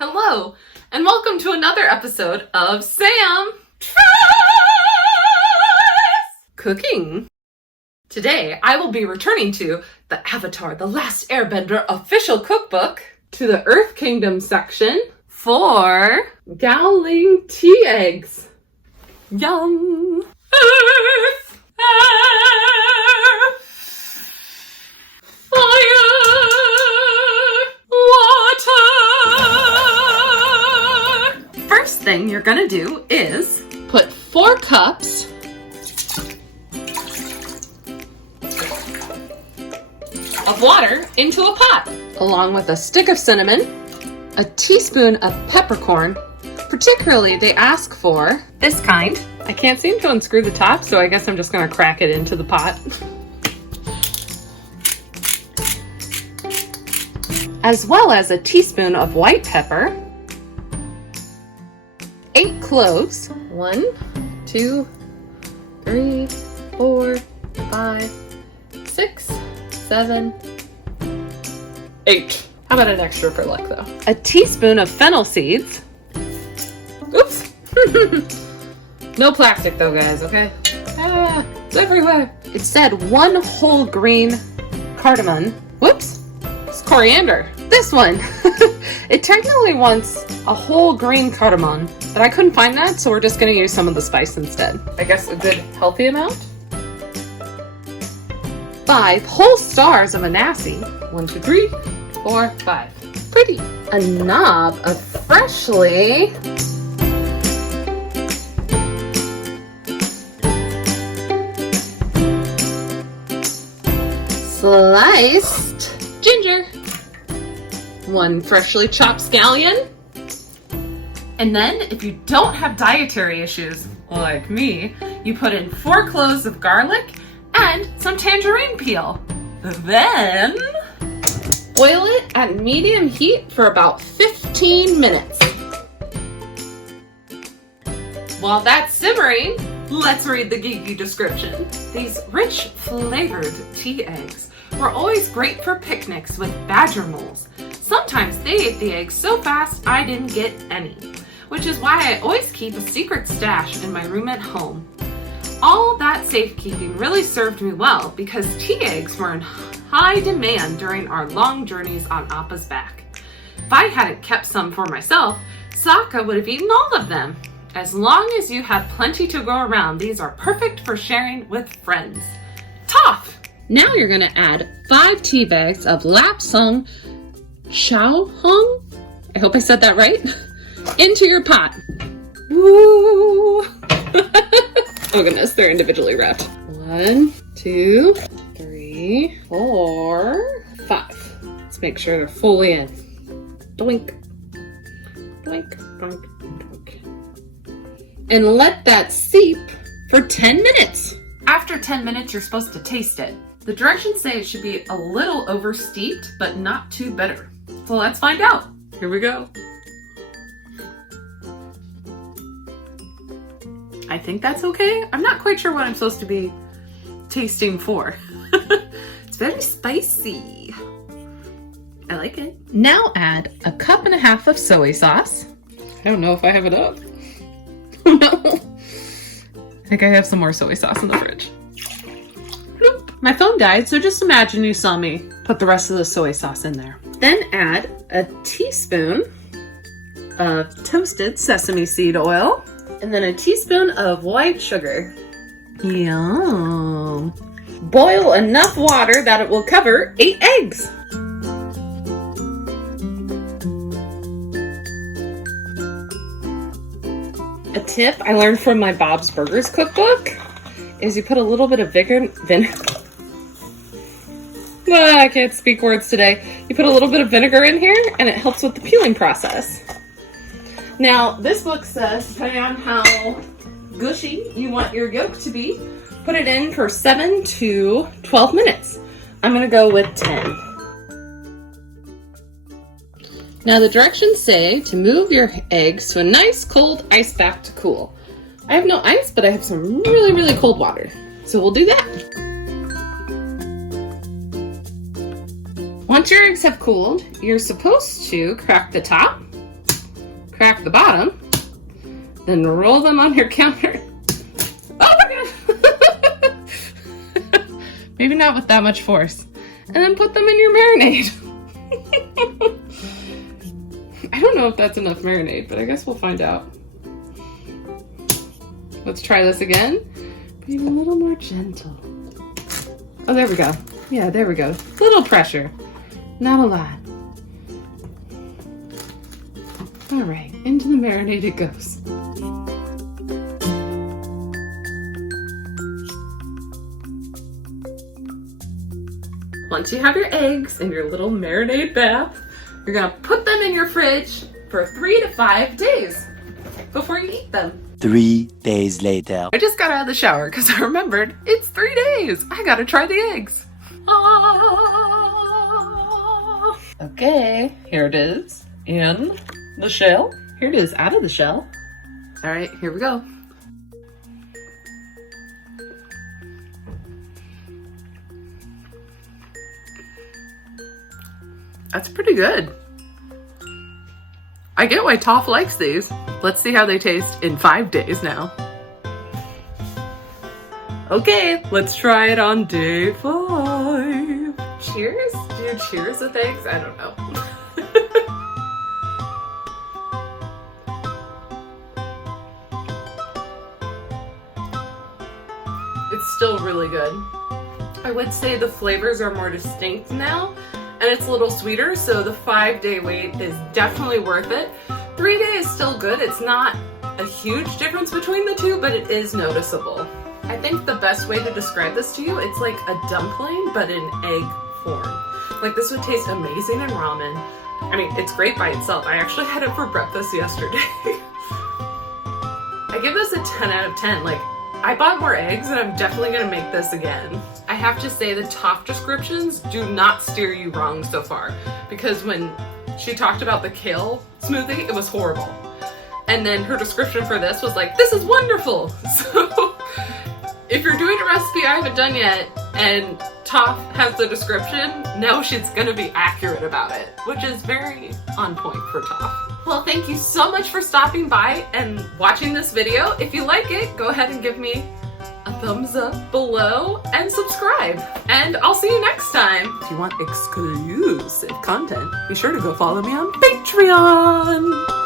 Hello, and welcome to another episode of Sam Tries Cooking. Today, I will be returning to the Avatar The Last Airbender official cookbook to the Earth Kingdom section for Gaoling tea eggs. Yum! Earth! Air! Fire! Water! First thing you're gonna do is put 4 cups of water into a pot, along with a stick of cinnamon, a teaspoon of peppercorn. Particularly, they ask for this kind. I can't seem to unscrew the top, so I guess I'm just gonna crack it into the pot. As well as a teaspoon of white pepper, 8 cloves, 1, 2, 3, 4, 5, 6, 7, 8. How about an extra for luck though? A teaspoon of fennel seeds. Oops. No plastic though, guys, okay? It's everywhere. It said 1 whole grain cardamom. Whoops. It's coriander. This one. It technically wants a whole grain cardamom, but I couldn't find that, so we're just gonna use some of the spice instead. I guess a good healthy amount. 5 whole stars of anise. 1, 2, 3, 4, 5. Pretty. A knob of freshly sliced ginger. 1 freshly chopped scallion. And then, if you don't have dietary issues like me, you put in 4 cloves of garlic and some tangerine peel. Then, boil it at medium heat for about 15 minutes. While that's simmering, let's read the geeky description. These rich, flavored tea eggs were always great for picnics with badger moles. Sometimes they ate the eggs so fast I didn't get any, which is why I always keep a secret stash in my room at home. All that safekeeping really served me well because tea eggs were in high demand during our long journeys on Appa's back. If I hadn't kept some for myself, Sokka would have eaten all of them. As long as you have plenty to go around, these are perfect for sharing with friends. Tough! Now you're gonna add 5 tea bags of Lapsang Shaohong, I hope I said that right, into your pot. Woo! Oh goodness, they're individually wrapped. 1, 2, 3, 4, 5. Let's make sure they're fully in. Doink. Doink, doink, doink. And let that seep for 10 minutes. After 10 minutes, you're supposed to taste it. The directions say it should be a little over-steeped, but not too bitter. So let's find out. Here we go. I think that's okay. I'm not quite sure what I'm supposed to be tasting for. It's very spicy. I like it. Now add 1.5 cups of soy sauce. I don't know if I have enough. Oh no. I think I have some more soy sauce in the fridge. Bloop. My phone died, so just imagine you saw me put the rest of the soy sauce in there. Then add a teaspoon of toasted sesame seed oil. And then a teaspoon of white sugar. Yum. Boil enough water that it will cover 8 eggs. A tip I learned from my Bob's Burgers cookbook is you put a little bit of vinegar. I can't speak words today. You put a little bit of vinegar in here and it helps with the peeling process. Now, this book says, depending on how gushy you want your yolk to be, put it in for 7 to 12 minutes. I'm gonna go with 10. Now the directions say to move your eggs to a nice cold ice bath to cool. I have no ice, but I have some really, really cold water. So we'll do that. Once your eggs have cooled, you're supposed to crack the top crack the bottom, then roll them on your counter. Oh my god! Maybe not with that much force. And then put them in your marinade. I don't know if that's enough marinade, but I guess we'll find out. Let's try this again. Be a little more gentle. Oh, there we go. Yeah, there we go. Little pressure. Not a lot. All right, into the marinade it goes. Once you have your eggs in your little marinade bath, you're gonna put them in your fridge for 3 to 5 days before you eat them. 3 days later. I just got out of the shower because I remembered it's 3 days. I gotta try the eggs. Okay, here it is in the shell. Here it is out of the shell. All right, here we go. That's pretty good. I get why Toph likes these. Let's see how they taste in 5 days now. Okay, let's try it on day 5. Cheers? Do you cheers with eggs? I don't know. It's still really good. I would say the flavors are more distinct now, and it's a little sweeter, so the 5-day wait is definitely worth it. 3 days is still good. It's not a huge difference between the two, but it is noticeable. I think the best way to describe this to you, it's like a dumpling, but in egg form. Like, this would taste amazing in ramen. I mean, it's great by itself. I actually had it for breakfast yesterday. I give this a 10 out of 10. Like, I bought more eggs and I'm definitely gonna make this again. I have to say the Toph descriptions do not steer you wrong so far, because when she talked about the kale smoothie, it was horrible. And then her description for this was like, this is wonderful. So if you're doing a recipe I haven't done yet and Toph has the description, know she's gonna be accurate about it, which is very on point for Toph. Well, thank you so much for stopping by and watching this video. If you like it, go ahead and give me a thumbs up below and subscribe. And I'll see you next time. If you want exclusive content, be sure to go follow me on Patreon.